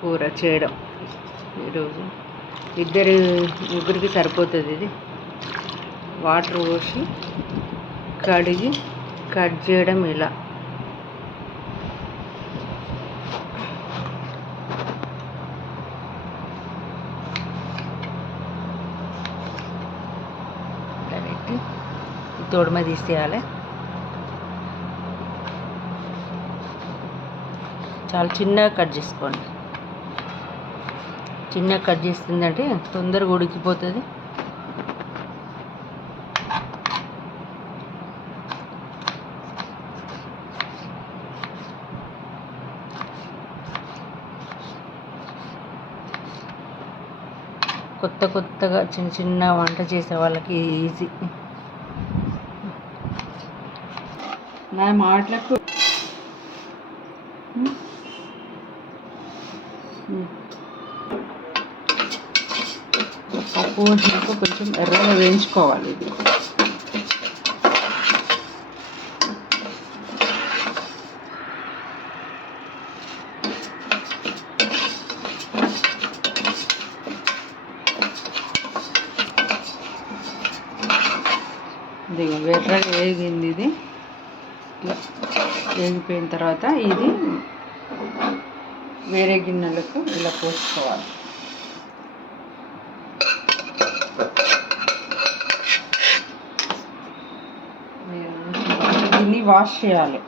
కూర చేయడం ఈరోజు ముగ్గురికి సరిపోతుంది. ఇది వాటర్ పోసి కడిగి కట్ చేయడం ఇలా. తోడుమ తీసేయాలి. చాలా చిన్నగా కట్ చేసుకోండి. చిన్నగా కట్ చేస్తుందంటే తొందరగా ఉడికిపోతుంది. కొత్తగా చిన్న వంట చేసే వాళ్ళకి ఈజీ. నా మాటలకు పప్పు వండినాక కొంచెం ఎర్రగా వేయించుకోవాలి. ఇది ఎర్రగా వేగింది. ఇది ఇట్లా వేగిపోయిన తర్వాత ఇది వేరే గిన్నెలకు ఇలా పోసుకోవాలి. దీన్ని వాష్ చేయాలి.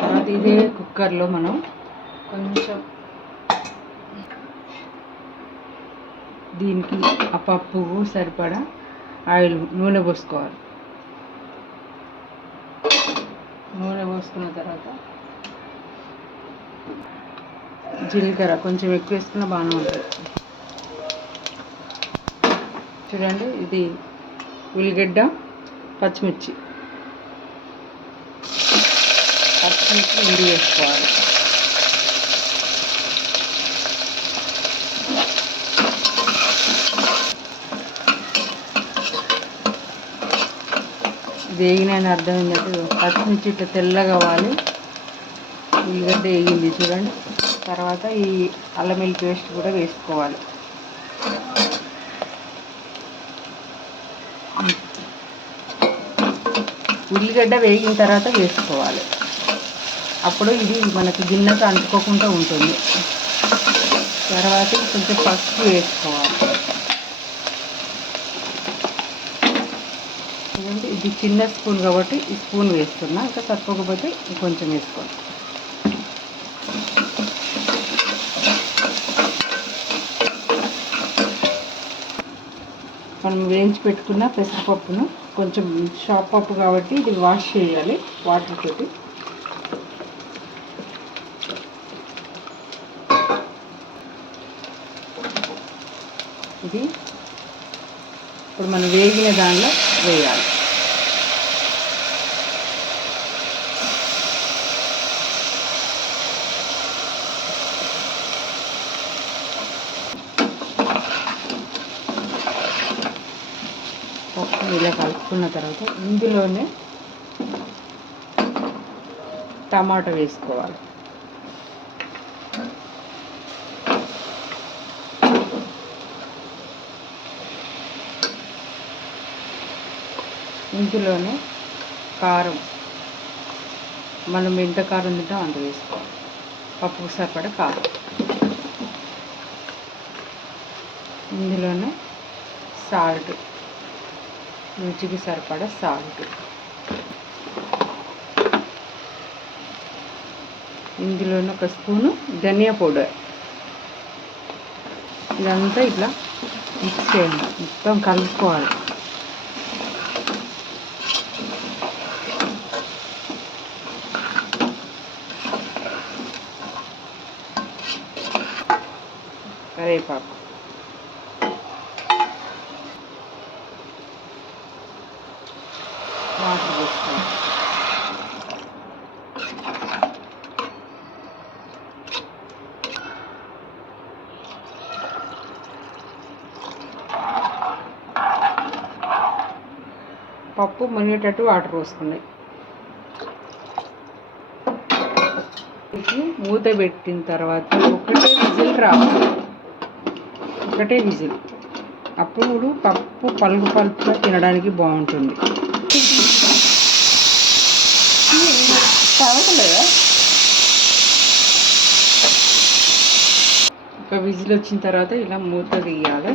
తర్వాత ఇదే కుక్కర్లో మనం కొంచెం దీనికి ఆ పప్పు సరిపడా నూనె పోసుకోవాలి. నూనె పోసుకున్న తర్వాత జీలకర్ర కొంచెం ఎక్కువ వేసుకున్న బాగానే ఉంటుంది. చూడండి, ఇది ఉల్లిగడ్డ, పచ్చిమిర్చి ఇండి వేసుకోవాలి. వేగినని అర్థం ఏంటంటే పచ్చిమిర్చి ఇట్లా తెల్లగా వాలి ఉల్లిగడ్డ వేగింది చూడండి. తర్వాత ఈ అల్లం వెల్లుల్లి పేస్ట్ కూడా వేసుకోవాలి. ఉల్లిగడ్డ వేగిన తర్వాత వేసుకోవాలి. అప్పుడు ఇది మనకి గిన్నెతో అంటుకోకుండా ఉంటుంది. తర్వాత కొంచెం పసుపు వేసుకోవాలి. ఇది చిన్న స్పూన్ కాబట్టి ఈ స్పూన్ వేస్తున్నా. ఇంకా సరిపోకపోతే కొంచెం వేసుకోండి. మనం వేయించి పెట్టుకున్న పెసరపప్పును కొంచెం షాప్ పప్పు కాబట్టి ఇది వాష్ చేయాలి వాటర్ తోటి. ఇది ఇప్పుడు మనం వేగిన దానిలో వేయాలి. పప్పు ఇలా కలుపుకున్న తర్వాత ఇందులోనే టమాటా వేసుకోవాలి. ఇందులోనే కారం మనం ఎంత కారం తింటాం అంత వేసుకోవాలి. పప్పుకు సరిపడా కారం. ఇందులోనే సాల్ట్, రుచికి సరిపడా సాల్ట్. ఇందులోనే ఒక స్పూను ధనియా పౌడర్. ఇదంతా ఇట్లా మిక్స్ చేయండి, మొత్తం కలుపుకోవాలి. కరివేపాకు, వాటర్ పోసుకోవాలి. పప్పు మునిగేటట్టు వాటర్ పోసుకున్నాయి. మూత పెట్టిన తర్వాత ఒకటే విజిల్ రావాలి, ఒకటే విజిల్. అప్పుడు పప్పు పలుకుగా తినడానికి బాగుంటుంది. కావట్లేదా? ఒక విజిల్ వచ్చిన తర్వాత ఇలా మూత తీయాలి.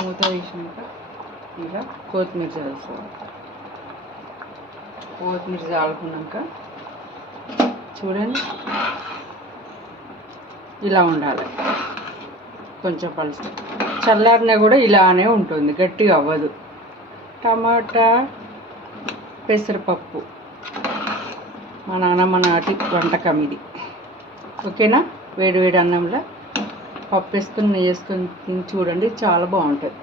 మూత తీసినాక ఇలా కొత్తిమీర చల్లుకోవాలి. కొత్తిమీర చల్లుకున్నాక చూడండి ఇలా ఉండాలి, కొంచెం పలుచగా. చల్లారినా కూడా ఇలానే ఉంటుంది, గట్టిగా అవ్వదు. టమాటా పెసరపప్పు మా నాన్నమ్మ నాటి వంటకం ఇది. ఓకేనా? వేడి వేడి అన్నంలో పప్పు వేసుకొని నెయ్యి వేసుకొని తిని చూడండి, చాలా బాగుంటుంది.